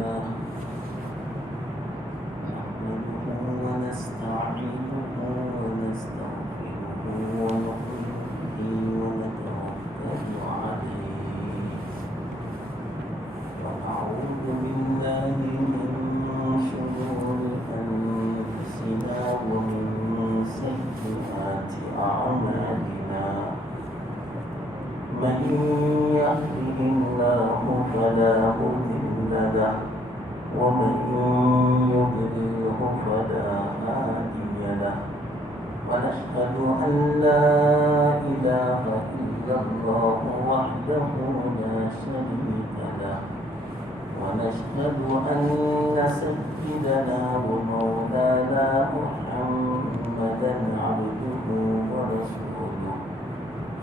لله نحمده ونستعينه ونستغفره ونؤمن به ونتوكل عليه ونعوذ بالله من شرور أنفسنا ومن سيئات أعمالنا من يهده الله فلا مضل له ومن يضلله فلا هادي له ونشهد أن لا إله إلا الله وحده لا شريك له ونشهد أن سيدنا ومولانا محمدا عبده ورسوله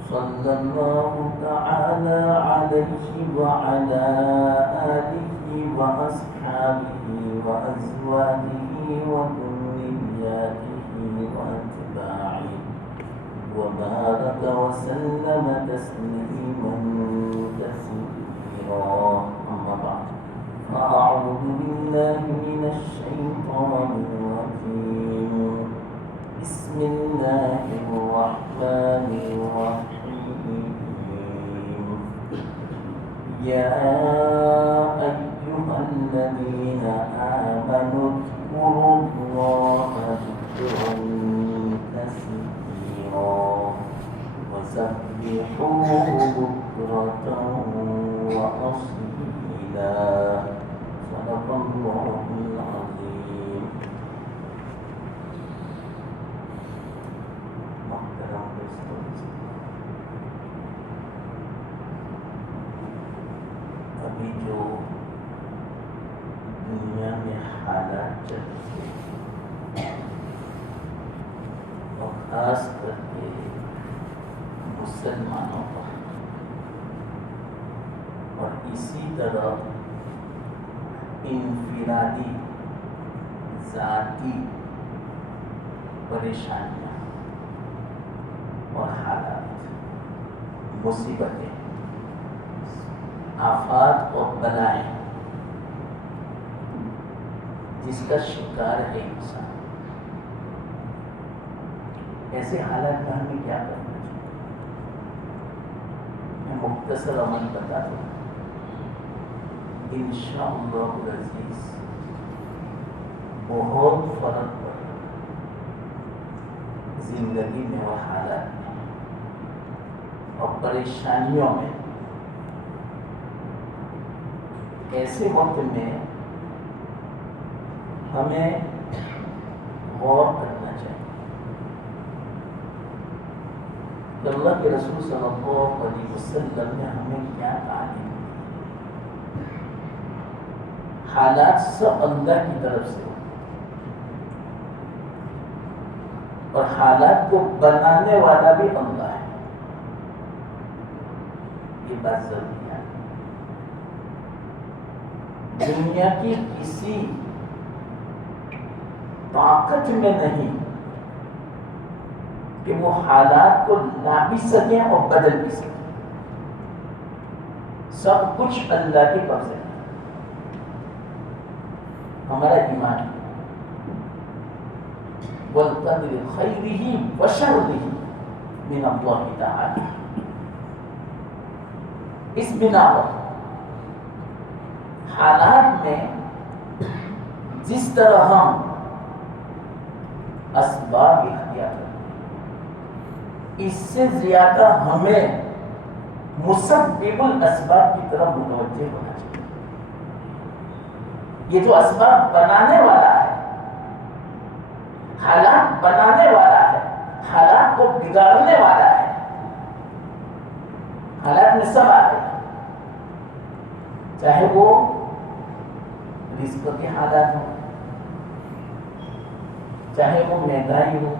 صلى الله تعالى عليه وعلى آله وأصحابه وأزواجه وذرياته وأتباعه وبارك وسلم تسليما كثيرا أما بعد فأعوذ بالله من الشيطان الرجيم بسم الله الرحمن الرحيم يا أيها الذين آمنوا اذكروا الله ذكرا كثيرا وسبحوه بكرة وأصيلا صدق الله العظيم. ابھی جو دنیا میں حالات چل رہے اور خاص کر کے مسلمانوں پر اور اسی طرح انفرادی ذاتی پریشانیاں اور حالات مصیبتیں آفات اور بلائیں جس کا شکار ہے انسان، ایسے حالات میں ہمیں کیا کرنا چاہیے؟ میں مختصر عمل بتا دوں، انشاءاللہ العزیز بہت فرق پڑے زندگی میں اور حالات میں اور پریشانیوں میں. ایسے وقت میں ہمیں غور کرنا چاہیے کہ اللہ کے رسول صلی اللہ علیہ وسلم نے ہمیں کیا تعلیم دی. حالات سب اللہ کی طرف سے اور حالات کو بنانے والا بھی اللہ ہے. یہ بات ضروری ہے. دنیا کی کسی طاقت میں نہیں کہ وہ حالات کو لا بھی سکیں اور بدل بھی سکیں. سب کچھ اللہ کے قبضے میں. ہمارا ایمان والقدر خیرہ وشرہ من اللہ تعالی. اس بنا پر حالات میں جس طرح ہم اسباب اختیار کریں، اس سے زیادہ ہمیں مسبب الاسباب کی طرف متوجہ ہونا چاہیے. یہ جو اسباب بنانے والا ہے، حالات بنانے والا ہے، حالات کو بگاڑنے والا ہے، حالات میں سب آتے ہیں، چاہے وہ رزق کے حالات ہوں، چاہے وہ مہنگائی ہو،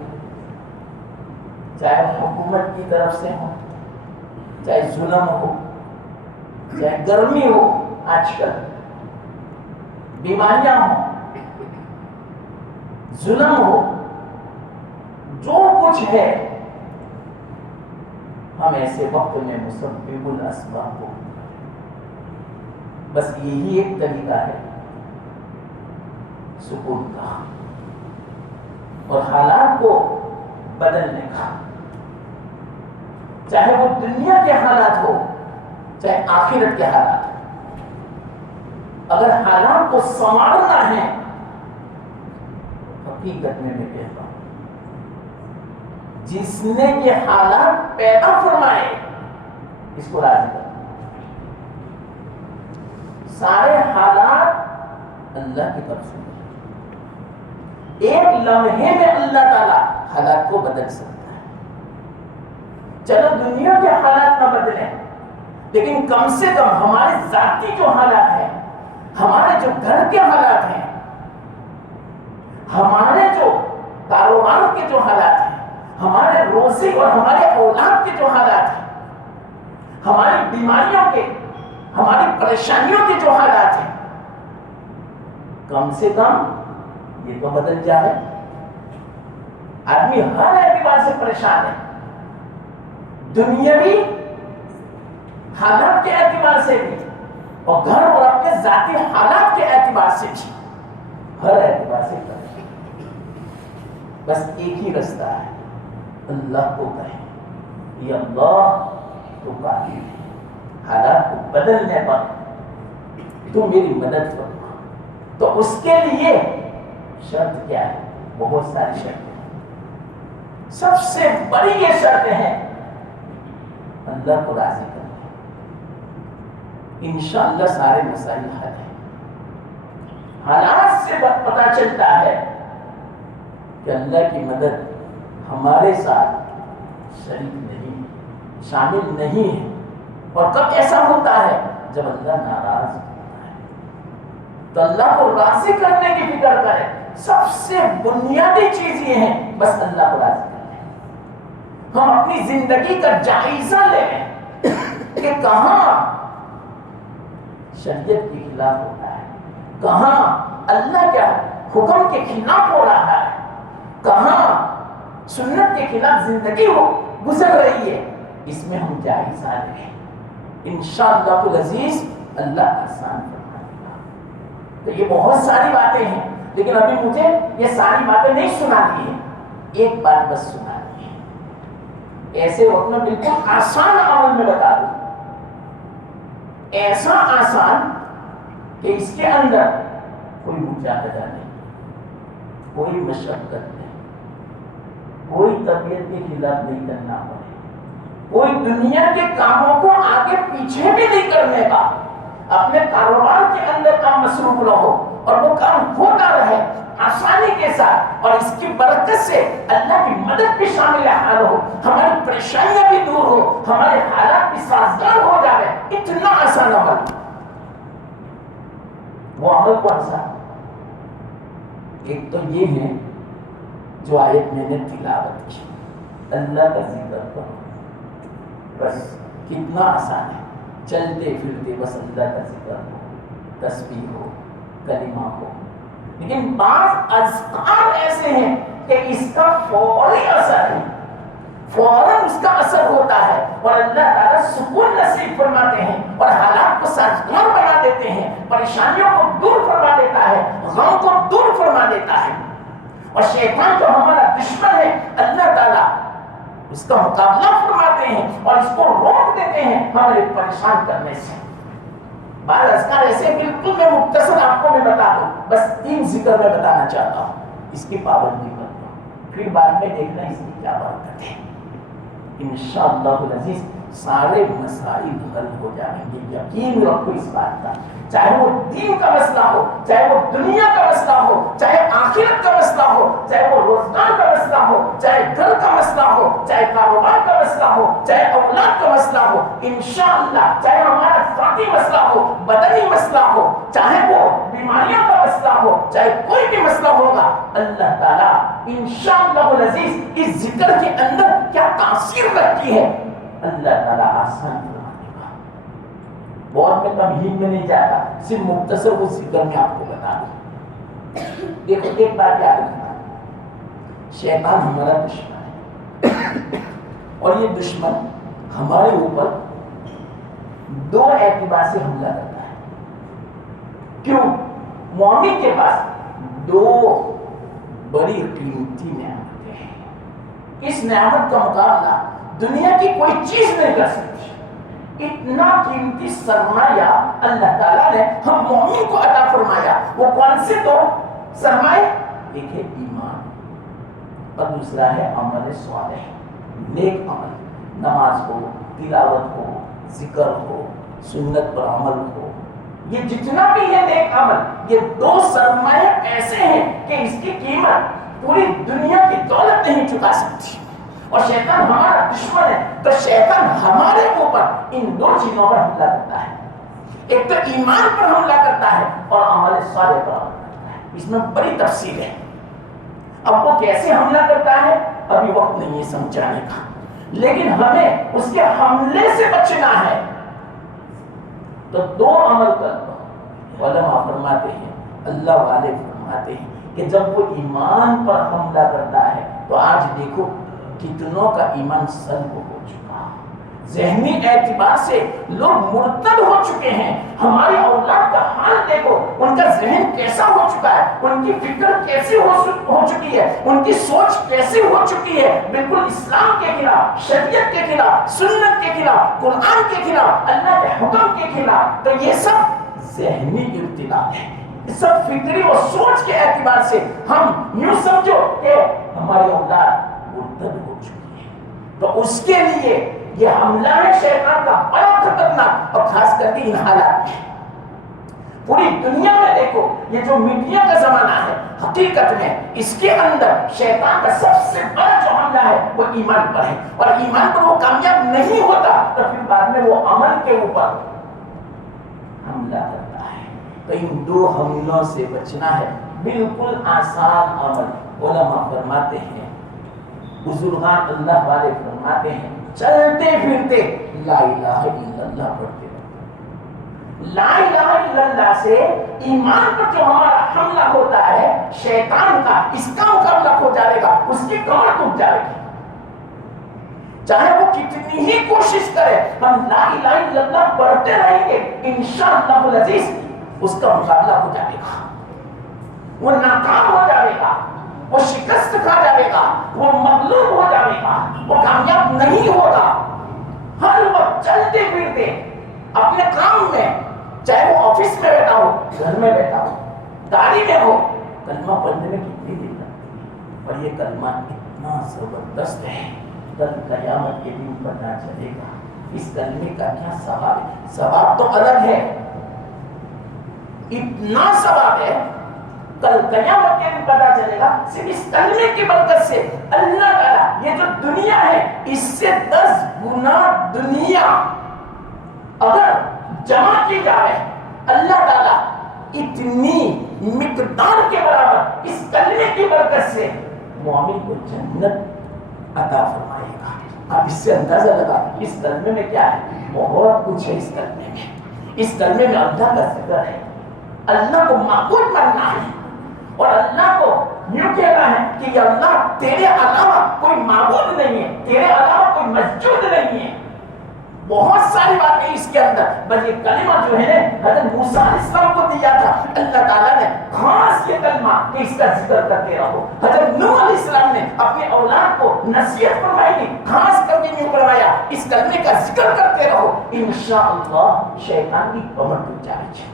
چاہے حکومت کی طرف سے ہو، چاہے ظلم ہو، چاہے گرمی ہو، آج کل بیماریاں ہوں، ظلم ہو، جو کچھ ہے، ہم ایسے وقت میں مسبب الاسباب کو بس یہی ایک طریقہ ہے سکون کا اور حالات کو بدلنے کا، چاہے وہ دنیا کے حالات ہو چاہے آخرت کے حالات ہو۔ اگر حالات کو سنوارنا ہے، حقیقت میں کہتا ہوں جس نے یہ حالات پیدا فرمائے اس کو راضی کرنا۔ سارے حالات اللہ کی طرف سے، ایک لمحے میں اللہ تعالیٰ حالات کو بدل سکتا ہے۔ چلو دنیا کے حالات نہ بدلیں، لیکن کم سے کم ہمارے ذاتی جو حالات ہیں، ہمارے جو گھر کے حالات ہیں، ہمارے جو کاروبار کے جو حالات ہیں، ہمارے روزی اور ہمارے اولاد کے جو حالات ہیں، ہماری بیماریوں کے، ہماری پریشانیوں کے جو حالات ہیں، کم سے کم یہ تو بدل جائے۔ آدمی ہر اعتبار سے پریشان ہے، دنیاوی حالات کے اعتبار سے بھی اور گھر اور اپنے ذاتی حالات کے اعتبار سے بھی، ہر اعتبار سے پریشان۔ بس ایک ہی رستہ ہے، اللہ کو کہیں یہ اللہ تو کافی ہے، حالات کو بدلنے پر تم میری مدد کرو۔ تو اس کے لیے شرط کیا ہے؟ بہت ساری شرطیں ہیں، سب سے بڑی یہ شرطیں ہیں اللہ کو راضی کرنا۔ انشاءاللہ سارے مسائل حل ہیں۔ حالات سے پتہ چلتا ہے کہ اللہ کی مدد ہمارے ساتھ شریک نہیں، شامل نہیں ہے۔ اور کب ایسا ہوتا ہے؟ جب اللہ ناراض ہوتا ہے، تو اللہ کو راضی کرنے کی فکر کرے۔ سب سے بنیادی چیز یہ ہے بس اللہ کو راضی کریں۔ ہم اپنی زندگی کا جائزہ لیں کہ کہاں شریعت کے خلاف ہوتا ہے، کہاں اللہ کے حکم کے خلاف ہو رہا ہے، کہاں سنت کے خلاف زندگی گزر رہی ہے۔ اس میں ہم جائزہ لیں، انشاءاللہ العزیز اللہ آسان فرمائے گا۔ تو یہ بہت ساری باتیں ہیں، لیکن ابھی مجھے یہ ساری باتیں نہیں سنانی ہے، ایک بات بس سنانی ہے۔ ایسے وقت میں بالکل آسان عمل میں بتا دوں، ایسا آسان کہ اس کے اندر کوئی مجاہدہ نہیں، کوئی مشقت نہیں، کوئی طبیعت کے خلاف نہیں کرنا پڑے، کوئی دنیا کے کاموں کو آگے پیچھے بھی نہیں کرنے کا۔ اپنے کاروبار کے اندر کام مصروف رہو اور وہ کام ہوتا رہے آسانی کے ساتھ، اور اس کی برکت سے اللہ کی مدد بھی شامل حال ہو، ہماری پریشانیاں بھی دور ہو، ہمارے حالات بھی سازگار ہو جائے۔ اتنا آسان عمل، وہ عمل کون سا؟ ایک تو یہ ہے جو آیت میں نے تلاوت کی، اللہ کا ذکر کرو۔ بس کتنا آسان ہے، چلتے پھرتے بس اللہ کا ذکر ہو، تسبیح ہو، کلمہ ہو۔ لیکن بعض اذکار ایسے ہیں کہ اس کا فوری اثر ہے، فوراً اس کا اثر ہوتا ہے، اور اللہ تعالیٰ سکون نصیب فرماتے ہیں اور حالات کو سازگار بنا دیتے ہیں، پریشانیوں کو دور فرما دیتا ہے، غم کو دور فرما دیتا ہے۔ اور شیطان جو ہمارا دشمن ہے، اللہ تعالیٰ اس کا مقابلہ فرماتے ہیں اور اس کو روک دیتے ہیں ہمارے پریشان کرنے سے۔ بعض اذکار ایسے بالکل میں مختصر آپ کو میں بتا دوں، بس 3 ذکر میں بتانا چاہتا ہوں، اس کی پابندی کرتا ہوں، پھر بعد میں دیکھنا اس کی کیا برکت ہے۔ انشاءاللہ العزیز سارے مسائل حل ہو جائیں گے، یقین رکھو اس بات کا۔ چاہے وہ دین کا مسئلہ ہو، چاہے وہ دنیا کا مسئلہ ہو، چاہے آخرت کا مسئلہ ہو، چاہے وہ روزگار کا مسئلہ ہو، چاہے گھر کا مسئلہ ہو، چاہے کاروبار کا مسئلہ ہو، چاہے اولاد کا مسئلہ ہو، انشاءاللہ چاہے ہمارا ذاتی مسئلہ ہو، بدنی مسئلہ ہو، چاہے وہ بیماریوں کا مسئلہ ہو، چاہے کوئی بھی مسئلہ ہوگا، اللہ تعالیٰ انشاءاللہ العزیز اس ذکر کے اندر کیا تاثیر رکھتی ہے اللہ تعالیٰ آسان فرمانے گا۔ بہت میں تمہید میں نہیں جاتا، صرف مختصر اس ذکر میں آپ کو بتا دوں۔ دیکھو ایک بات یاد رکھنا، شیطان ہمارا دشمن ہے، اور یہ دشمن ہمارے اوپر 2 اعتبار سے حملہ کرتا ہے۔ کیوں؟ مومن کے پاس دو بڑی قیمتی نعمتیں ہیں، اس نعمت کا مقابلہ دنیا کی کوئی چیز نہیں کر سکتی۔ اتنا قیمتی سرمایہ اللہ تعالیٰ نے ہم مومن کو عطا فرمایا۔ وہ کون سے دو سرمایہ؟ ایک ہے ایمان اور دوسرا ہے عمل صالح، نیک عمل، نماز ہو، تلاوت ہو، ذکر ہو، سنت پر عمل ہو، یہ جتنا بھی ہے نیک عمل، یہ دو سرمایہ ایسے ہیں کہ اس کی قیمت پوری دنیا کی دولت نہیں چکا سکتی۔ اور شیطان ہمارا دشمن ہے، تو شیطان ہمارے اوپر ان دو چیزوں پر حملہ کرتا ہے، ایک تو ایمان پر حملہ کرتا ہے اور عمل صالح پر حملہ کرتا ہے۔ اس میں بڑی تفصیل ہے، اب وہ کیسے حملہ کرتا ہے ابھی وقت نہیں ہے سمجھانے کا، لیکن ہمیں اس کے حملے سے بچنا ہے۔ تو دو عمل کر، علماء فرماتے ہیں، اللہ والے فرماتے ہیں کہ جب وہ ایمان پر حملہ کرتا ہے تو آج دیکھو کتنوں کا ایمان سلب ہو چکا، ذہنی اعتبار سے لوگ مرتد ہو چکے ہیں۔ ہماری اولاد کا حال دیکھو، ان کا ذہن کیسا ہو چکا ہے، ان کی فکر کیسی ہو چکی ہے، ان کی سوچ کیسی ہو چکی ہے، بالکل اسلام کے خلاف، شریعت کے خلاف، سنت کے خلاف، قرآن کے خلاف، اللہ کے حکم کے خلاف۔ تو یہ سب ذہنی ابتلا ہے، سب فکری اور سوچ کے اعتبار سے ہم یوں سمجھو کہ ہماری اولاد مرتد ہو چکی ہے۔ تو اس کے لیے یہ حملہ ہے شیطان کا بڑا خطرناک، اور خاص کر کے ان حالات میں پوری دنیا میں دیکھو، یہ جو میڈیا کا زمانہ ہے، حقیقت میں اس کے اندر شیطان کا سب سے بڑا جو حملہ ہے وہ ایمان پر ہے، اور ایمان پر وہ کامیاب نہیں ہوتا تو پھر بعد میں وہ عمل کے اوپر حملہ کرتا ہے۔ تو ان دو حملوں سے بچنا ہے، بالکل آسان عمل۔ علماء فرماتے ہیں، بزرگان اللہ والے فرماتے ہیں، چلتے پھرتے لا الہ الا اللہ پڑھتے رہو۔ لا الہ الا اللہ سے ایمان پر جو ہمارا حملہ ہوتا ہے شیطان کا، اس کا مقابلہ ہو جائے گا، اس کی کمر ٹوٹ جائے گی۔ چاہے وہ کتنی ہی کوشش کرے، ہم لا الہ الا اللہ پڑھتے رہیں گے، انشاءاللہ العزیز اس کا مقابلہ ہو جائے گا، وہ ناکام ہو جائے گا، وہ شکست کھا جائے گا، وہ مغلوب ہو جائے گا، وہ کامیاب نہیں ہوگا۔ ہر وقت چلتے پھرتے اپنے کام میں، چاہے وہ آفس میں بیٹھا ہو، گھر میں بیٹھا ہو، گاڑی میں ہو، کلمہ پڑھنے میں کتنی دیر لگتی ہے، اور یہ کلمہ اتنا زبردست ہے، کل قیامت کے دن پتہ چلے گا اس کلمے کا کیا ثواب ہے۔ ثواب تو الگ ہے، اتنا ثواب ہے، کل قیامت کے دن پتہ چلے گا صرف اس کلمے کی برکت سے اللہ تعالیٰ یہ جو دنیا ہے اس سے 10 گنا دنیا اگر جمع کی جائے، اللہ تعالیٰ اتنی مقدار کے برابر اس کلمے کی برکت سے مومن کو جنت عطا فرمائے گا۔ آپ اس سے اندازہ لگا اس کلمے میں کیا ہے، بہت کچھ ہے اس کلمے میں۔ اس کلمے میں اللہ کا ذکر ہے، اللہ کو معبود ماننا ہے، اور اللہ کو یوں کہنا ہے کہ یا اللہ تیرے علاوہ کوئی معبود نہیں ہے، تیرے علاوہ کوئی مسجود نہیں ہے۔ بہت ساری باتیں اس کے اندر، بس یہ کلمہ جو ہے حضرت موسیٰ علیہ السلام کو دیا تھا اللہ تعالیٰ نے، خاص یہ کلمہ کہ اس کا ذکر کرتے رہو۔ حضرت نوح علیہ السلام نے اپنے اولاد کو نصیحت فرمائی تھی، خاص کر کے یوں فرمایا اس کلمے کا ذکر کرتے رہو، انشاءاللہ شیطان کی کمر ٹوٹ جائے گی۔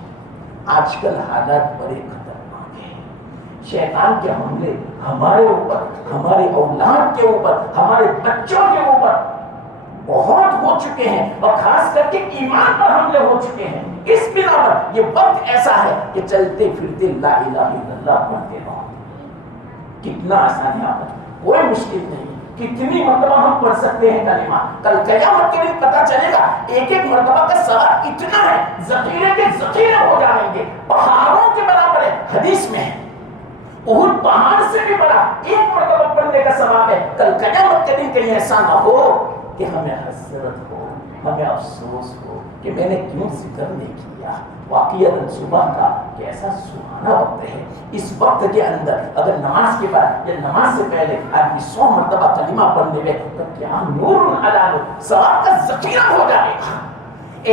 آج کل حالات بڑے خطرناک ہیں، شیطان کے حملے ہمارے اوپر، ہمارے اولاد کے اوپر، ہمارے بچوں کے اوپر بہت ہو چکے ہیں، اور خاص کر کے ایمان پر حملے ہو چکے ہیں۔ اس بنا پر یہ وقت ایسا ہے کہ چلتے پھرتے لا الہ الا اللہ پڑھتے رہو۔ کتنا آسان ہے، کوئی مشکل نہیں، کتنی مرتبہ ہم پڑھ سکتے ہیں کلمہ، کل قیامت کے دن پتہ چلے گا ایک ایک مرتبہ کا ثواب اتنا ہے، ذخیرے کے ذخیرے ہو جائیں گے، پہاڑوں کے برابر ہے۔ حدیث میں ہے احد پہاڑ سے بھی بڑا ایک مرتبہ پڑھنے کا ثواب ہے۔ کل قیامت کے دن کہیں ایسا نہ ہو کہ ہمیں حسرت ہو، ہمیں افسوس ہو کہ میں نے کیوں ذکر نہیں کیا۔ واقعاً صبح کا کیسا سہانا وقت ہے، اس وقت کے اندر اگر نماز کے بعد یا نماز سے پہلے آدمی 100 مرتبہ کلمہ پڑھنے میں تو کیا نور علی نور، ثواب کا ذخیرہ ہو جائے گا۔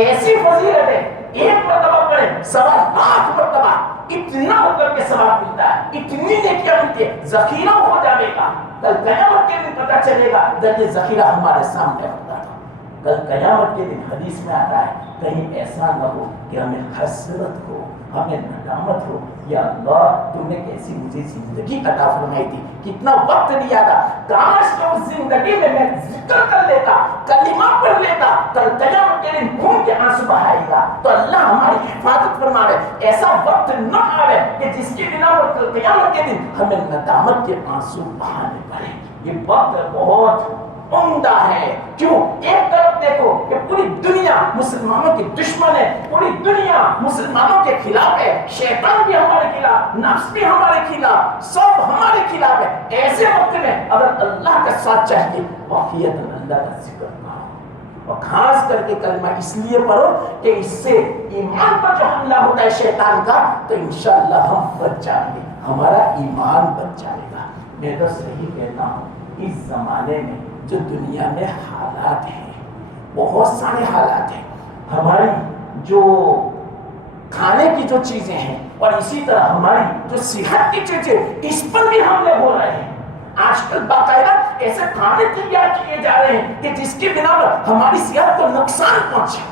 ایسی فضیلت ہے، ایک مرتبہ پڑھے 1.25 لاکھ مرتبہ اتنا ہو کر کے ثواب ملتا ہے، اتنی نیکیاں ملتی ہے، ذخیرہ ہو جائے گا. کل قیامت کے دن پتہ چلے گا جب یہ ذخیرہ ہمارے سامنے ہوتا تھا. کل قیامت کے دن حدیث میں آتا ہے کہیں ایسا نہ ہو کہ ہمیں حسرت ہو، ہمیں ندامت ہو، یا اللہ تم نے کیسی مجھے زندگی عطا فرمائی تھی، کتنا وقت دیا تھا، کاش کہ اس زندگی میں میں ذکر کر لیتا، کلمہ پڑھ لیتا. کل قیامت کے دن خون کے آنسو بہائے گا. تو اللہ ہماری حفاظت فرما رہے ایسا وقت نہ آئے کہ جس کی بنا پر کل قیامت کے دن ہمیں ندامت کے آنسو بہانے پڑے. یہ وقت بہت عمدہ ہے. کیوں؟ ایک طرف دیکھو کہ پوری دنیا مسلمانوں کی دشمن ہے، پوری دنیا مسلمانوں کے خلاف ہے، شیطان بھی ہمارے خلاف، نفس بھی ہمارے خلاف، سب ہمارے خلاف ہے. ایسے وقت میں اگر اللہ کا ساتھ چاہیے واقعیت اللہ کا ذکر کرو، اور خاص کر کے کلمہ اس لیے پڑھو کہ اس سے ایمان پر جو حملہ ہوتا ہے شیطان کا تو انشاءاللہ ہم بچ جائیں گے، ہمارا ایمان بچ جائے گا. میں تو صحیح کہتا ہوں اس زمانے میں جو دنیا میں حالات ہیں، بہت سارے حالات ہیں، ہماری جو کھانے کی جو چیزیں ہیں اور اسی طرح ہماری جو صحت کی چیزیں اس پر بھی حملے ہو رہے ہیں. آج کل باقاعدہ ایسے کھانے تیار کیے جا رہے ہیں کہ جس کی بنا پر ہماری صحت کو نقصان پہنچے،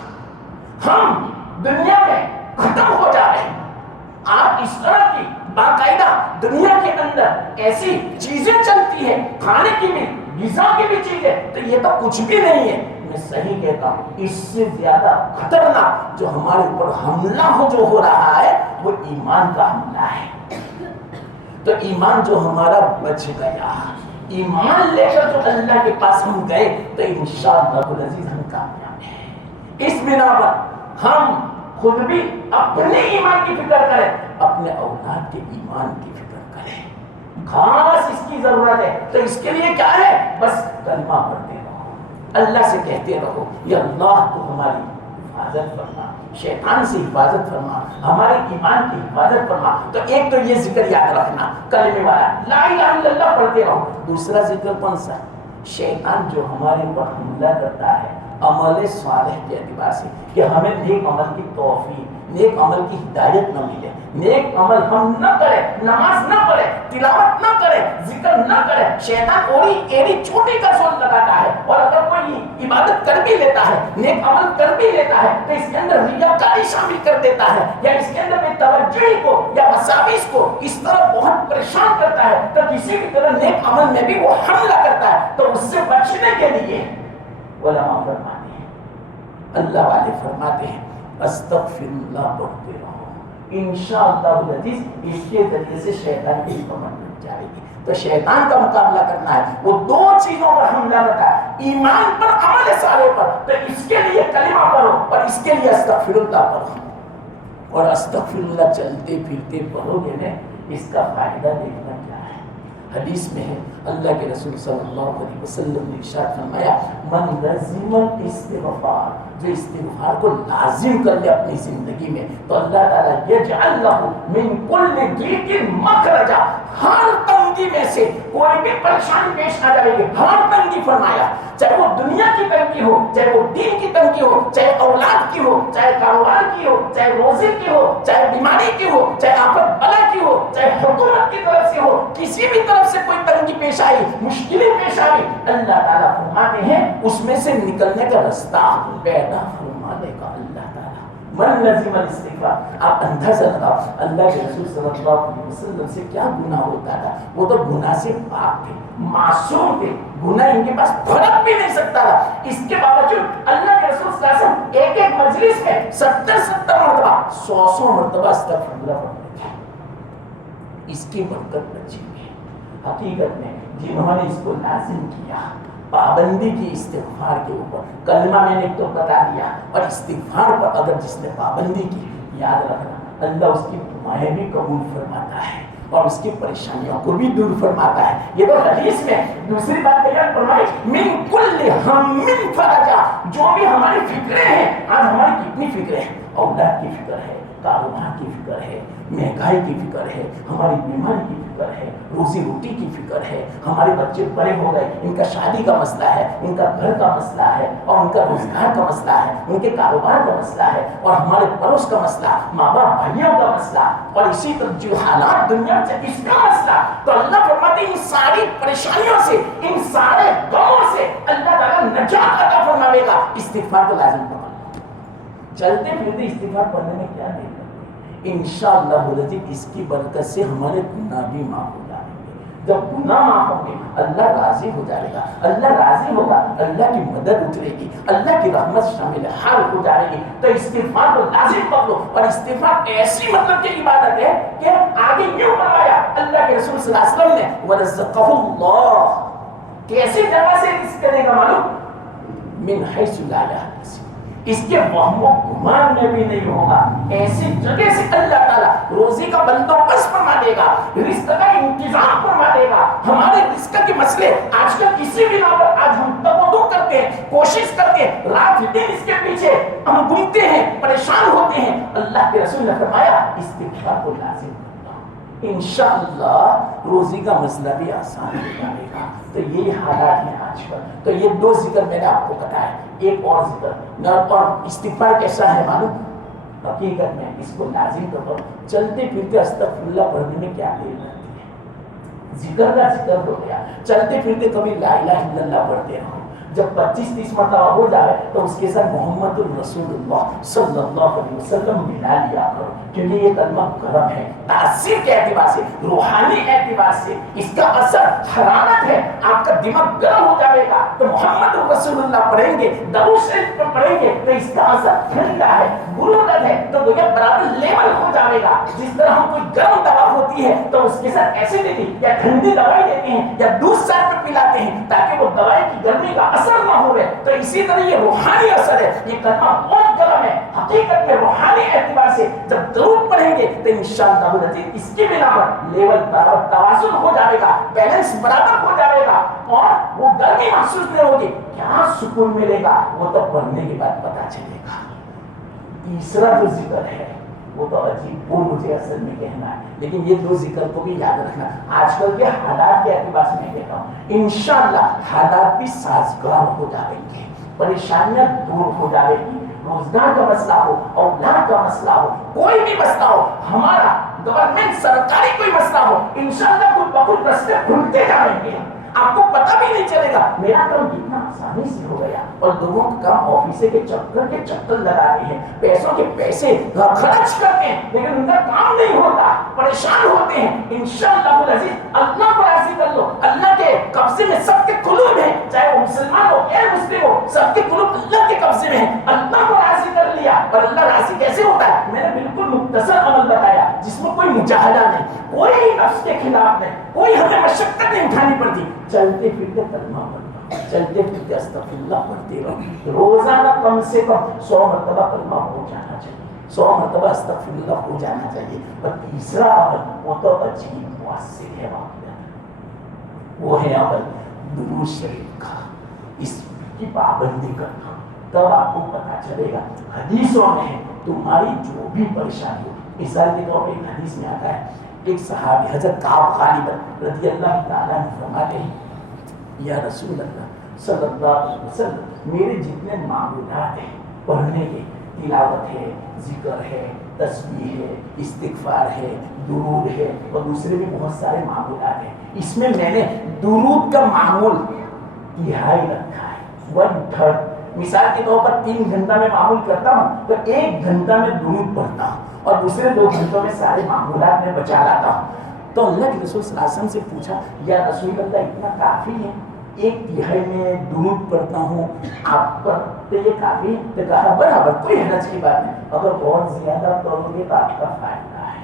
ہم دنیا میں ختم ہو جا رہے ہیں. آپ اس طرح کی باقاعدہ دنیا کے اندر ایسی چیزیں چلتی ہیں، کھانے کی بھی، غذا کی بھی چیزیں، تو یہ تو کچھ بھی نہیں ہے. میں صحیح کہتا ہوں اس سے زیادہ خطرناک جو ہمارے اوپر حملہ ہو رہا ہے وہ ایمان کا حملہ ہے. تو ایمان جو ہمارا بچ گیا، ایمان لے کر جو اللہ کے پاس ہم گئے تو انشاءاللہ العزیز ہم کامیاب ہیں. اس بنا پر ہم خود بھی اپنے ایمان کی فکر کریں، اپنے اولاد کے ایمان کی فکر کریں. خاص اس کی ضرورت ہے. تو اس کے لیے کیا ہے؟ بس کلمہ پڑھتے رہو، اللہ سے کہتے رہو یا اللہ تو ہماری حفاظت فرما، شیطان سے حفاظت فرما، ہمارے ایمان کی حفاظت فرما. تو ایک تو یہ ذکر یاد رکھنا کلمے والا لا الہ الا اللہ پڑھتے رہو. دوسرا ذکر کون سا؟ شیطان جو ہمارے اوپر حملہ کرتا ہے عمل صالح کے اعتبار سے کہ ہمیں نیک عمل کی توفیق، نیک عمل کی ہدایت نہ ملے، نیک عمل ہم نہ کریں، نماز نہ پڑھیں، تلاوت نہ کریں، ذکر نہ کریں. شیطان اوڑی ایڑی چھوٹی کا زور لگاتا ہے، اور اگر کوئی عبادت کر بھی لیتا ہے، نیک عمل کر بھی لیتا ہے تو اس کے اندر ریاکاری شامل کر دیتا ہے، یا اس کے اندر بے توجہی کو یا وساوس کو اس طرح بہت پریشان کرتا ہے تو کسی بھی طرح نیک عمل میں بھی وہ حملہ کرتا ہے. تو اس سے بچنے کے لیے علماء فرماتے ہیں، اللہ والے فرماتے ہیں استغفر اللہ پڑھتے رہو، انشاءاللہ العزیز اس کے ذریعے سے شیطان کی حکمت مل جائے گی. تو شیطان کا مقابلہ کرنا ہے، وہ دو چیزوں پر حملہ کرتا ہے، ایمان پر، عمل صالح پر. تو اس کے لیے کلمہ پڑھو اور اس کے لیے استغفر اللہ پڑھو. اور استغفر اللہ چلتے پھرتے پڑھو گے نا، اس کا فائدہ دیکھنا کیا ہے. حدیث میں ہے اللہ کے رسول صلی اللہ علیہ وسلم نے ارشاد فرمایا من لزم الاستغفار، جو استغفار کو لازم کر لے اپنی زندگی میں تو اللہ تعالیٰ یجعل لہ من کل ضیق مخرجا، ہر تنگی میں سے کوئی بھی پریشانی پیش آ جائے گی، ہر تنگی فرمایا، چاہے وہ دنیا کی تنگی ہو، چاہے وہ دین کی تنگی ہو، چاہے اولاد کی ہو، چاہے کاروبار کی ہو، چاہے روزی کی ہو، چاہے بیماری کی ہو، چاہے آفت بلا کی ہو، چاہے حکومت کی طرف سے ہو، کسی بھی طرف سے کوئی تنگی پیش آئی، مشکلیں پیش آئی، اللہ تعالیٰ فرماتے ہیں اس میں سے نکلنے کا رستہ پیدا فرما دے گا اللہ تعالیٰ. من لزم الاستغفار، آپ اندازہ لگاؤ اللہ کے رسول صلی اللہ علیہ وسلم سے کیا گناہ ہوتا تھا. وہ تو گناہ سے پاک تھے، معصوم تھے، گناہ ان کے پاس بھڑک بھی نہیں سکتا تھا. اس کے باوجود اللہ کے رسول صلی اللہ علیہ وسلم ایک ایک مجلس میں 70 مرتبہ 100 مرتبہ استغفر اللہ پڑھتے تھے. اس کی برکت بچی ہوئی ہے. حقیقت میں جنہوں نے اس کو لازم کیا، پابندی کی استغفار کے اوپر، کلمہ میں نے تو بتا دیا، اور استغفار پر اگر جس نے پابندی کی، یاد رکھنا اللہ اس کی دعائیں بھی قبول فرماتا ہے اور اس کی پریشانیوں کو بھی دور فرماتا ہے. یہ تو حدیث میں. دوسری بات بیان فرمائی من کل ہم فرجا، جو بھی ہماری فکریں ہیں، آج ہماری کتنی فکریں ہیں، اولاد کی فکر ہے، کاروبار کی فکر ہے، مہنگائی کی فکر ہے، ہماری بیماری کی فکر ہے، روزی روٹی کی فکر ہے، ہمارے بچے بڑے ہو گئے، ان کا شادی کا مسئلہ ہے، ان کا گھر کا مسئلہ ہے، اور ان کا روزگار کا مسئلہ ہے، ان کے کاروبار کا مسئلہ ہے، اور ہمارے پڑوس کا مسئلہ، ماں باپ بھائیوں کا مسئلہ، اور اسی طرح جو حالات دنیا سے اس کا مسئلہ. تو اللہ فرماتے ہیں ان ساری پریشانیوں سے، ان سارے غموں سے اللہ تعالیٰ نجات عطا فرماوے گا. استغفار کو لازم کرو. چلتے پھرتے استغفار پڑھنے میں کیا نہیں کرتے، انشاءاللہ اس کی برکت سے ہمارے گناہ بھی معاف ہو جائیں گے. جب گناہ معاف ہوں گے اللہ راضی ہو جائے گا، اللہ راضی ہوگا، اللہ کی مدد اترے گی، اللہ کی رحمت شامل حال ہو جائے گی. تو استغفار کو لازم پکڑو. اور استغفار ایسی مطلب کی عبادت ہے کہ آگے یوں فرمایا اللہ کے رسول صلی اللہ علیہ وسلم نے ورزقہ اللہ، کیسی جگہ سے رزق کرے گا معلوم؟ من حیث لا یحتسب، اس کے وہم و گمان میں بھی نہیں ہوگا، ایسی جگہ سے اللہ تعالیٰ روزی کا بندوبست فرما دے گا، رزق کا انتظام فرما دے گا. ہمارے رزق کے مسئلے آج کل کسی بھی نام پر آج ہم تبدو کرتے ہیں، کوشش کرتے ہیں، رات دن اس کے پیچھے ہم گھومتے ہیں، پریشان ہوتے ہیں. اللہ کے رسول نے فرمایا استغفار کو لازم کرنا، انشاءاللہ روزی کا مسئلہ بھی آسان ہو جائے گا. تو یہ حالات ہیں آج کل. تو یہ دو ذکر میں نے آپ کو بتایا. ایک اور ذکر، اور استغفار کیسا ہے معلوم؟ حقیقت میں اس کو لازم کرو. چلتے پھرتے استغفر اللہ پڑھنے میں کیا دیر لگتی ہے، ذکر کا ذکر ہو گیا. چلتے پھرتے کبھی لا الہ الا اللہ پڑھتے رہو. جب 25-30 مرتبہ ہو جائے تو اس کے ساتھ محمد الرسول اللہ صلی اللہ علیہ وسلم ملا لیا کرو، کیونکہ یہ کلمہ گرم ہے. تاثیر کے اعتبار سے، روحانی اعتبار سے اس کا اثر حرارت ہے، آپ کا دماغ گرم ہو جائے گا. تو محمد الرسول اللہ پڑھیں گے، درود شریف پر پڑھیں گے تو اس کا اثر ٹھنڈا ہے، برودت ہے، تو گویا برابر لیول ہو جائے گا. جس طرح ہم کوئی گرم دوا ہوتی ہے تو اس کے ساتھ ایسیڈیٹی یا ٹھنڈی دوائی دیتے ہیں یا دودھ ساتھ میں پلاتے ہیں تاکہ وہ دوائی کی گرمی کا اثر نہ ہوئے. تو اسی طرح یہ روحانی اثر ہے. یہ کلمہ بہت گرم ہے. حقیقت میں روحانی اعتبار سے جب درود پڑھیں گے تو انشاءاللہ العزیز اس کی بنا پر لیول برابر توازن ہو جائے گا، بیلنس برابر ہو جائے گا، اور وہ گرمی محسوس نہیں ہوگی. کیا سکون ملے گا وہ تو پڑھنے کے بعد پتا چلے گا. تیسرا جو ذکر ہے وہ تو عجیب، وہ مجھے اصل میں کہنا ہے، لیکن یہ دو ذکر کو بھی یاد رکھنا. آج کل کے حالات کے اعتبار سے میں کہتا ہوں انشاءاللہ حالات بھی سازگار ہو جائیں گے، پریشانیاں دور ہو جائے گی. روزگار کا مسئلہ ہو، اولاد کا مسئلہ ہو، کوئی بھی مسئلہ ہو، ہمارا گورنمنٹ سرکاری کوئی مسئلہ ہو، انشاءاللہ خود بخود رستے کھلتے جائیں گے. آپ کو پتہ بھی نہیں چلے گا. میرا کام کتنا آسانی سے ہو گیا، اور لوگوں کا کام آفیسے کے چکر لگاتے ہیں، پیسوں کے پیسے خرچ کرتے ہیں، لیکن ان کا کام نہیں ہوتا، پریشان ہوتے ہیں. انشاءاللہ العزیز اللہ کو راضی کر لو. اللہ کے قبضے میں سب کے قلوب ہیں، چاہے وہ مسلمان ہو یا مسلم ہو، سب کے قلوب اللہ کے قبضے میں ہیں. اللہ کو راضی کر لیا. اور اللہ راضی کیسے ہوتا ہے؟ میں نے بالکل مختصر عمل بتایا جس میں کوئی مجاہدہ نہیں، کوئی نفس کے خلاف نہیں، کوئی ہمیں مشقت نہیں اٹھانی پڑتی. چلتے پھرتے کلمہ پڑھنا، چلتے پھرتے استغفر اللہ پڑھتے رہو. روزانہ کم سے کم 100 مرتبہ کلمہ ہو جانا چاہیے، 100 مرتبہ استغفر اللہ ہو جانا چاہیے. اور تیسرا عمل وہ تو عجیب مؤثر ہے، وہ ہے عمل درود شریف کا. اس کی پابندی کرنا، تب آپ کو پتا چلے گا. حدیثوں میں تمہاری جو بھی پریشانی ہو، مثال کے طور پہ ایک حدیث میں آتا ہے، ایک صحابی حضرت کعب غالب رضی اللہ تعالیٰ عنہ فرماتے ہیں یا رسول اللہ صلی اللہ علیہ وسلم، میرے جتنے معمولات ہیں پڑھنے کے، تلاوت ہے، ذکر ہے، تسبیح ہے، استغفار ہے، درود ہے، اور دوسرے بھی بہت سارے معمولات ہیں. اس میں نے درود کا معمول تہائی رکھا ہے، 1/3. مثال کے طور پر 3 گھنٹہ میں معمول کرتا ہوں تو 1 گھنٹہ میں درود پڑھتا ہوں، اور دوسرے 2 گھنٹوں میں سارے معمولات میں بچا لاتا ہوں. تو اللہ کے رسول صلی اللہ علیہ وسلم سے پوچھا یا رسول اللہ اتنا کافی ہے؟ 1/3 میں درود پڑھتا ہوں آپ پر، تو یہ کافی؟ تو کہا برابر، کوئی حرج کی بات نہیں، اگر اور زیادہ کرو گے تو آپ کا فائدہ ہے.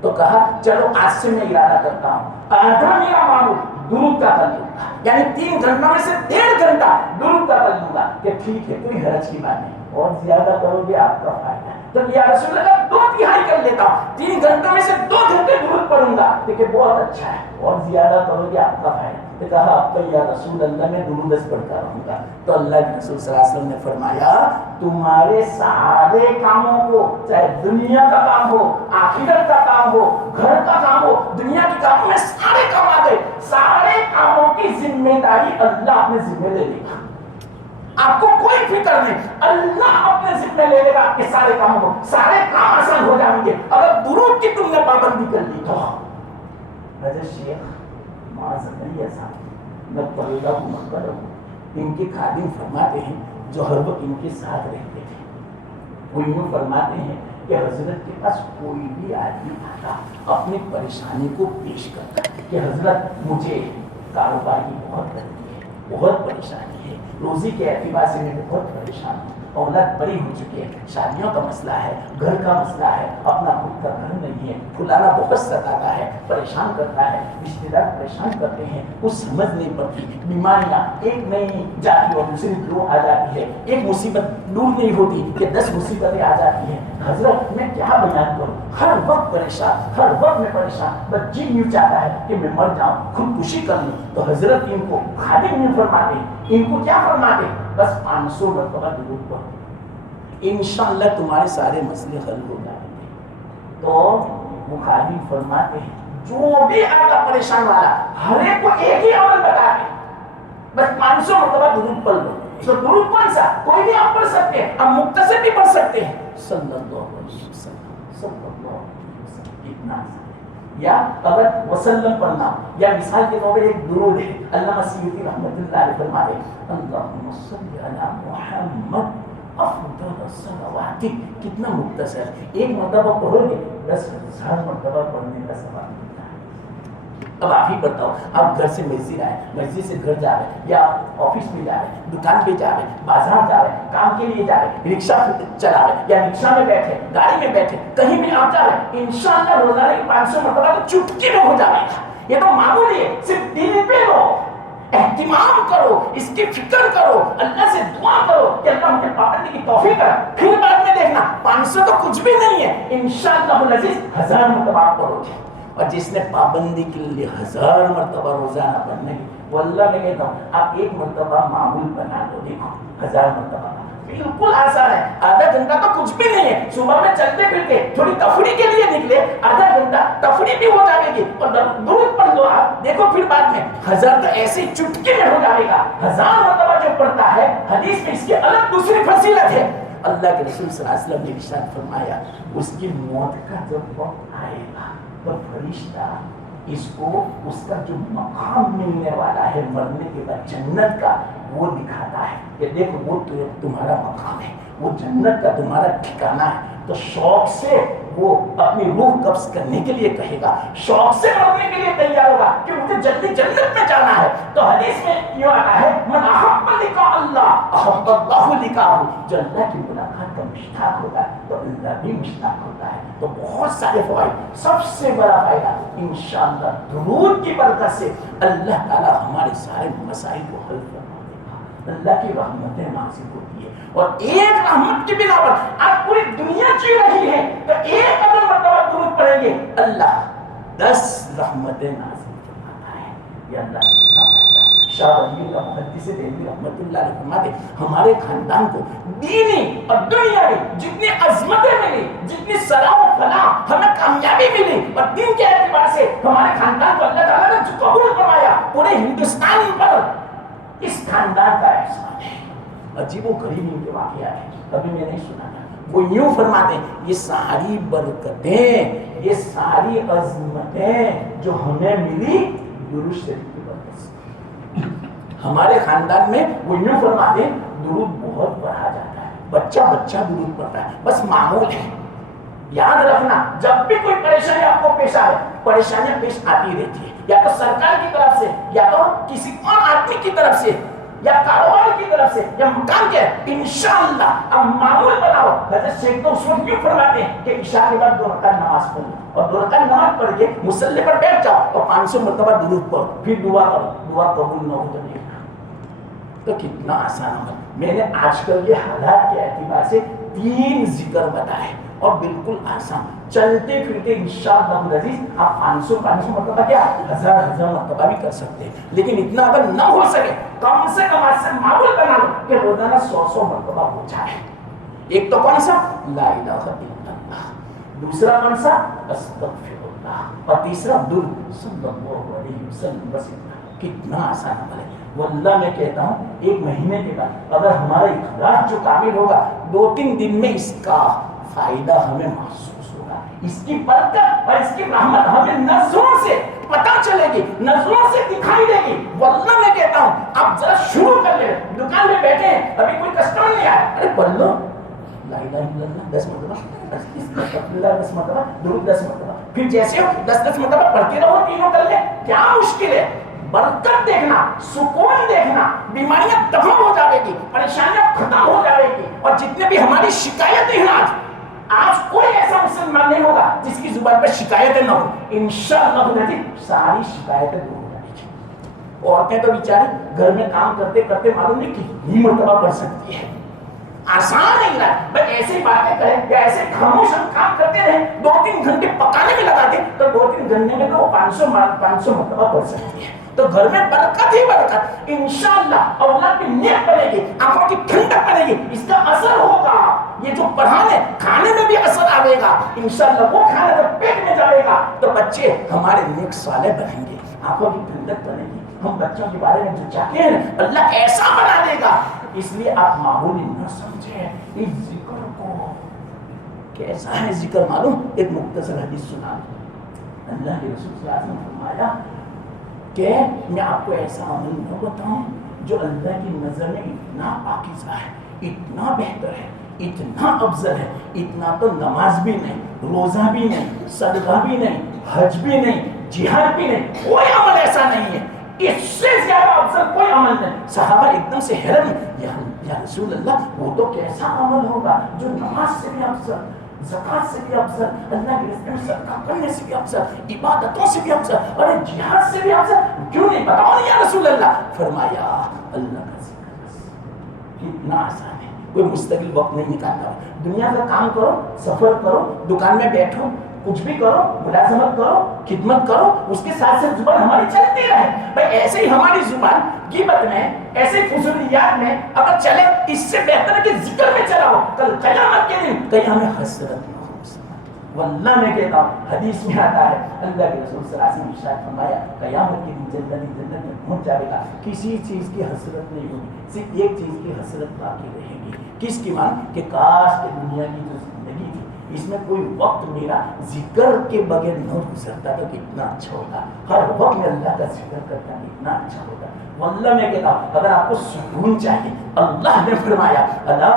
تو کہا چلو آج سے میں ارادہ کرتا ہوں آدھا میرا معمول درود کا کر لوں گا، یعنی 3 گھنٹوں میں سے 1.5 گھنٹہ درود کا کر لوں گا. کہ ٹھیک ہے، کوئی حرج کی بات نہیں، اور زیادہ کرو گے آپ کا فائدہ ہے. تو یا رسول اللہ 2/3 کر لیتا ہوں، 3 گھنٹوں میں سے 2 گھنٹے درود پڑھوں گا. دیکھیں بہت اچھا ہے، اور زیادہ کرو گے آپ کا فائدہ. کہ کہا اب تو یا رسول اللہ میں درود پڑھتا رہوں گا. تو اللہ کے رسول صلی اللہ علیہ وسلم نے فرمایا تمہارے سارے کاموں کو، چاہے دنیا کا کام ہو، آخرت کا کام ہو، گھر کا کام ہو، دنیا کے کاموں میں سارے کام آ گئے، سارے کاموں کی ذمہ داری اللہ اپنے ذمہ لے لے گا. آپ کو کوئی فکر نہیں، اللہ اپنے ذمہ لے لے گا آپ کے سارے کاموں کو، سارے کام آسان ہو جائیں گے اگر درود کی تم نے پابندی کر لی تو. حضرت شیخ معذرت صاحب میں طویلہ مقبرہ ہوں، ان کے خادم فرماتے ہیں جو ہر وقت ان کے ساتھ رہتے تھے، وہ یوں فرماتے ہیں کہ حضرت کے پاس کوئی بھی آدمی آتا اپنی پریشانی کو پیش کرتا کہ حضرت مجھے کاروبار کی بہت غلطی ہے، بہت پریشانی ہے، روزی کے اعتبار سے میں بہت پریشان ہوں، اولاد بڑی ہو چکی ہے، شادیوں کا مسئلہ ہے، گھر کا مسئلہ ہے، اپنا خود کا گھر نہیں ہے، کھلانا بہت ستاتا ہے، پریشان کرتا ہے، رشتے دار پریشان کرتے ہیں، کچھ سمجھ نہیں پڑتی، بیماریاں ایک نہیں جاتی اور دوسری دور آ جاتی ہے، ایک مصیبت دور نہیں ہوتی کہ 10 مصیبتیں آ جاتی ہیں. حضرت میں کیا بیان کروں، ہر وقت پریشان، ہر وقت میں پریشان، بس جی یوں چاہتا ہے کہ میں مر جاؤں، خودکشی کر لوں. تو حضرت ان کو خادم نہیں فرماتے، ان کو کیا فرماتے، بس 500 مرتبہ درود پڑھو، انشاءاللہ تمہارے سارے مسئلے حل ہو جائیں گے. تو وہ خادم فرماتے ہیں جو بھی آتا پریشان والا ہر ایک کو ایک ہی عمل بتا دے، بس 500 مرتبہ درود پڑھ لو. تو درود کون سا، کوئی بھی آپ پڑھ سکتے ہیں، آپ مختصر بھی پڑھ سکتے ہیں، صلی اللہ علیہ وسلم، صلی اللہ علیہ وسلم، اتنا یا اگر وسلم پڑھنا، یا مثال کے طور پر ایک درود ہے، علامہ سیوطی رحمۃ اللہ علیہ فرماتے ہیں اللہم صلی علی محمد افضل الصلوات. کتنا مختصر، ایک مرتبہ پڑھو گے 10,000 مرتبہ پڑھنے کا ثواب ملتا ہے. اب آپ ہی بتاؤ، آپ گھر سے مسجد آئے، مسجد سے گھر جا رہے، یا آفس میں جا رہے، دکان پہ جا رہے، بازار جا رہے، کام کے لیے جا رہے، رکشہ چلا رہے، یا رکشہ میں بیٹھے، گاڑی میں بیٹھے، کہیں بھی آپ جا رہے، انشاءاللہ روزانہ کی 500 مرتبہ تو چٹکی میں ہو جائے گا. یہ تو معمولی ہے، صرف دل پہ لو، اہتمام کرو، اس کی فکر کرو، اللہ سے دعا کرو کہ اللہ مجھے پابندی کی توفیق کرے. پھر بعد میں دیکھنا 500 تو کچھ بھی نہیں ہے، انشاءاللہ العزیز 1000 مرتبہ آپ پڑھو گے. اور جس نے پابندی کے لیے 1000 مرتبہ روزانہ پڑھنے کی، واللہ میں کہتا ہوں آپ ایک مرتبہ معمول بنا دو، دیکھو 1000 مرتبہ بالکل آسان ہے. آدھا گھنٹہ تو کچھ بھی نہیں ہے، صبح میں چلتے پھرتے تھوڑی تفریح کے لیے نکلے، آدھا گھنٹہ تفریح بھی ہو جائے گی اور درود پڑھ لو آپ، دیکھو پھر بعد میں 1000 تو ایسی چٹکی میں ہو جائے گا. 1000 مرتبہ جو پڑھتا ہے، حدیث میں اس کی الگ دوسری فضیلت ہے. اللہ کے رسول صلی اللہ علیہ وسلم نے ارشاد فرمایا اس کی موت کا جب وقت آئے گا تو فرشتہ اس کو اس کا جو مقام ملنے والا ہے مرنے کے بعد جنت کا، وہ دکھاتا ہے کہ دیکھو وہ تمہارا مقام ہے، وہ جنت کا تمہارا ٹھکانہ ہے. تو شوق سے وہ اپنی روح قبض کرنے کے لیے کہے گا، شوق سے مرنے کے لیے تیار ہوگا کہ مجھے جلدی جنت میں جانا ہے. تو حدیث میں یوں آتا ہے من احب لقاء اللہ احب اللہ لقاءہ، جو اللہ کی ملاقات کا مشتاق ہوتا ہے تو اللہ بھی مشتاق ہوتا ہے. تو بہت سارے فوائد، سب سے بڑا فائدہ انشاءاللہ درود کی برکت سے اللہ تعالی ہمارے سارے مسائل کو حل فرما دے گا. اللہ کی رحمتیں نازل ہوتی ہے، اور ایک رحمت کی بنا پر آپ پوری دنیا جی رہی ہے تو ایک اگر مرتبہ درود پڑھیں گے اللہ 10 رحمتیں نازل فرماتا ہے. یہ اللہ کا فائدہ. شاہ ولی اللہ محدث دہلوی رحمۃ اللہ علیہ فرماتے ہمارے خاندان کو دینی اور دنیاوی جتنی عظمتیں ملی، جتنی صلاح و فلاح ہمیں کامیابی ملی، اور دین کے اعتبار سے ہمارے خاندان کو اللہ تعالیٰ نے قبول فرمایا، پورے ہندوستان پر اس خاندان کا احسان ہے. عجیب و غریب ان کے واقعات ہیں، کبھی میں نہیں سنا تھا. وہ یوں فرماتے ہیں یہ ساری برکتیں، یہ ساری عظمتیں جو ہمیں ملی درود شریف کی برکت سے. ہمارے خاندان میں وہ یوں فرماتے ہیں درود بہت پڑھا جاتا ہے، بچہ بچہ درود پڑھتا ہے، بس معمول ہے. یاد رکھنا جب بھی کوئی پریشانی آپ کو پیش آئے، پریشانیاں پیش آتی رہتی ہے، یا تو سرکار کی طرف سے، یا تو کسی اور آدمی کی طرف سے، یا کاروبار کی طرف سے، یا مکان کے، انشاءاللہ اب معمول بناؤ. حضرت شیخ تو اس وقت یوں فرماتے ہیں کہ عشاء کے بعد 2 رکعت نماز پڑھ لو، اور 2 رکعت نماز پڑھ کے مصلی پر بیٹھ جاؤ اور 500 مرتبہ درود پڑھو، پھر دعا کرو. دعا قبول نہ ہو تو دیکھنا. تو کتنا آسان عمل. میں نے آج کل یہ حالات کے اعتبار سے 3 ذکر بتائے. اور بالکل آسان. چلتے پھرتے انشاءاللہ العزیز آپ 500 مرتبہ کیا 1000 مرتبہ بھی کر سکتے ہیں. لیکن اتنا اگر نہ ہو سکے کم سے کم آج سے معمول بنا لو کہ روزانہ 100 مرتبہ ہو جائے. ایک تو کون سا لا الہ الا اللہ, دوسرا کون سا استغفر اللہ, اور تیسرا درود صلی اللہ علیہ وسلم. بس کتنا آسان عمل ہے. واللہ میں کہتا ہوں 1 مہینے کے بعد اگر ہمارا اخلاص جو کامل ہوگا 2-3 دن میں اس کا فائدہ ہمیں محسوس ہوگا. اس کی برکت اور اس کی رحمت ہمیں نظروں سے پتہ چلے گی, نظروں سے دکھائی دے گی. واللہ میں کہتا ہوں آپ ذرا شروع کر لیں. دکان میں بیٹھے ہیں, ابھی کوئی کسٹمر نہیں آیا, ارے پڑھ لو لا الہ الا اللہ 10 مرتبہ, استغفر 10 مرتبہ, درود 10 مرتبہ, پھر جیسے ہو 10 مرتبہ پڑھتے رہو تینوں کر لیں. کیا مشکل ہے؟ برکت دیکھنا, سکون دیکھنا, بیماریاں دفع ہو جائے گی, پریشانیاں ختم ہو جائے گی. اور جتنے بھی ہماری شکایتیں ہیں آج کوئی ایسا مسلمان نہیں ہوگا جس کی زبان پر شکایتیں نہ ہو. انشاءاللہ ساری شکایتیں دور ہو جائیں گی. عورتیں تو بیچاری گھر میں کام کرتے کرتے معلوم نہیں کتنی مرتبہ پڑھ سکتی ہے. آسان نہیں رہا, بس ایسی باتیں کریں یا ایسے خاموش ہم کام کرتے رہیں, 2-3 گھنٹے پکانے میں لگا دیں تو 2-3 گھنٹے میں تو 500 مرتبہ پڑھ سکتی ہے. تو گھر میں برکت ہی برکت انشاءاللہ. اولاد کی نیت بنے گی, آنکھوں کی ٹھنڈک بنے گی, اس کا اثر ہوگا. یہ جو پڑھانے کھانے میں بھی اثر آئے گا انشاءاللہ. وہ کھانا جب پیٹ میں جائے گا تو بچے ہمارے نیک صالح بنیں گے, آنکھوں کی ٹھنڈک بنے گی. ہم بچوں کے بارے میں جو چاہتے ہیں اللہ ایسا بنا دے گا. اس لیے آپ معمولی نہ سمجھیں اس ذکر کو. کیسا ہے ذکر معلوم؟ ایک مختصر حدیث سنا. اللہ کے رسول صلی اللہ علیہ وسلم نے فرمایا کہ میں آپ کو ایسا عمل نہ بتاؤں جو اللہ کی نظر میں اتنا پاکیزہ ہے, اتنا بہتر ہے, اتنا افضل ہے. اتنا تو نماز بھی نہیں, روزہ بھی نہیں, صدقہ بھی نہیں, حج بھی نہیں, جہاد بھی نہیں, کوئی عمل ایسا نہیں ہے. اس سے زیادہ افضل کوئی عمل نہیں. صحابہ ایک دم سے حیران, یا رسول اللہ وہ تو کیسا عمل ہوگا جو نماز سے بھی افضل, زکات سے بھی افضل, اللہ کے راستے میں صدقہ کرنے سے بھی افضل, عبادتوں سے بھی افضل, اور جہاد سے بھی افضل, کیوں نہیں بتاؤ یا رسول اللہ. فرمایا اللہ کا ذکر کتنا آسان ہے. کوئی مستقل وقت نہیں نکالنا. دنیا کا کام کرو, سفر کرو, دکان میں بیٹھو, کچھ بھی کرو, ملازمت کرو, خدمت کرو, اس کے ساتھ ساتھ زبان ہماری چلتی رہے. بھائی ایسے ہی ہماری زبان غیبت میں, ایسے فضولیات میں اگر چلے, اس سے بہتر ہے کہ ذکر میں چلا ہو. کل قیامت کے دن کہیں ہمیں حسرت نہ ہو. واللہ میں کہتا ہوں حدیث میں آتا ہے, اللہ کے رسول صلی اللہ علیہ وسلم نے ارشاد فرمایا قیامت کے دن جنت میں پہنچ جائے گا, کسی چیز کی حسرت نہیں ہوگی, صرف ایک چیز کی حسرت باقی رہے گی. کس کی مان کہ کاش کہ دنیا کی جو زندگی تھی اس میں کوئی وقت میرا ذکر کے بغیر نہ گزرتا تو کتنا اچھا ہوتا. ہر وقت میں اللہ کا ذکر کرتا کتنا اچھا ہوتا. واللہ میں کہتا ہوں اگر آپ کو سکون چاہیے, اللہ نے فرمایا الا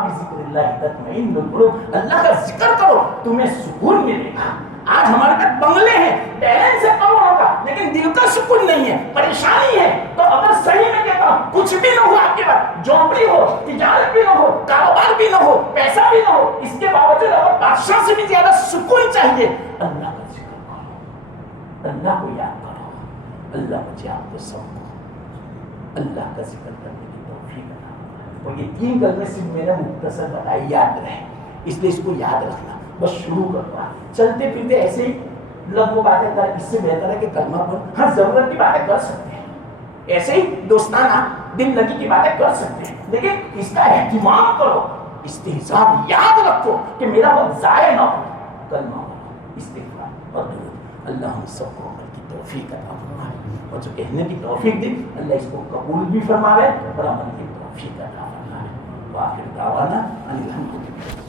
بذکر اللہ تطمئن القلوب, اللہ کا ذکر کرو تمہیں سکون ملے گا. آج ہمارے پاس بنگلے ہیں, بیلنس ہے کروڑوں کا, لیکن دل کا سکون نہیں ہے, پریشانی ہے. تو اگر صحیح میں کہتا ہوں کچھ بھی نہ ہو آپ کے پاس, جھونپڑی ہو, تجارت بھی نہ ہو, کاروبار بھی نہ ہو, پیسہ بھی نہ ہو, اس کے باوجود اگر بادشاہ سے بھی زیادہ سکون چاہیے, اللہ کا ذکر کرو, اللہ کو یاد کرو. اللہ مجھے آپ کو سب کو اللہ کا ذکر کرنے کی توفیق عطا. اور یہ 3 کلمے صرف میں نے مختصر بتائے, یاد رہے, اس لیے اس کو یاد رکھنا. بس شروع کرنا, چلتے پھرتے ایسے ہی لغو باتیں کر, اس سے بہتر ہے کہ کلمہ پڑھ. ہر ضرورت کی باتیں کر سکتے ہیں, ایسے ہی دوستانہ دل لگی کی باتیں کر سکتے ہیں, لیکن اس کا اہتمام کرو, استحضار یاد رکھو کہ میرا وقت ضائع نہ ہو. کلمہ پڑھو, استغفار اور درود. اللہ ہم سب کو عمل کی توفیق عطا فرمائے, اور جو کہنے کی توفیق دی اللہ اس کو قبول بھی فرمائے اور عمل کی توفیق عطا فرمائے. وآخر دعوانا ان الحمد للہ.